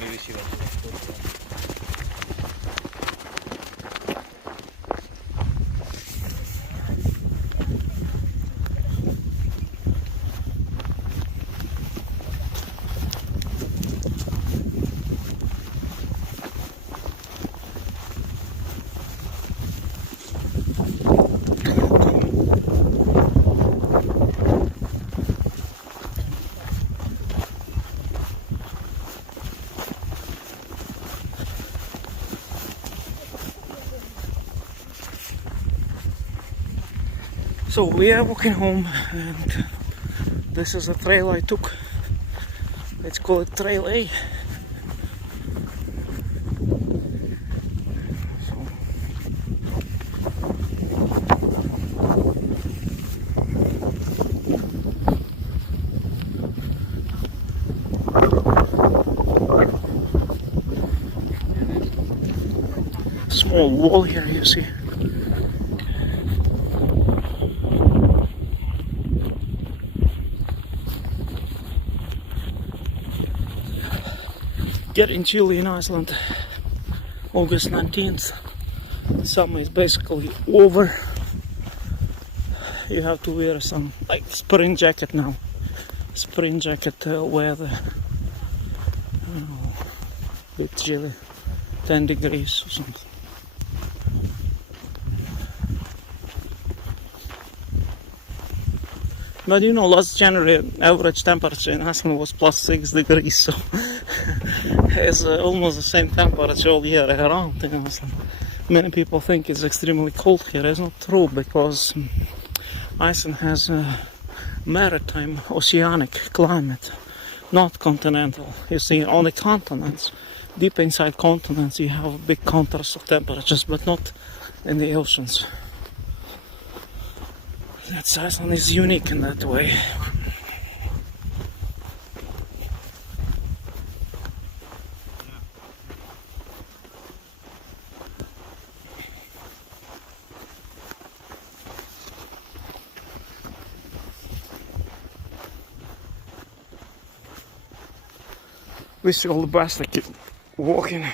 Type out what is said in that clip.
mi visi verso. So we are walking home, and this is a trail I took. Let's call it Trail A. Small wall here, you see. Getting chilly in Iceland. August 19th. Summer is basically over. You have to wear some like spring jacket now. Spring jacket weather. Bit chilly. 10 degrees or something. But you know, last January average temperature in Iceland was plus 6 degrees, so it's almost the same temperature all year around in Iceland. Many people think it's extremely cold here. It's not true, because Iceland has a maritime, oceanic climate, not continental. You see, on the continents, deep inside continents, you have a big contrast of temperatures, but not in the oceans. That's Iceland is unique in that way. Wish you all the best. I keep walking.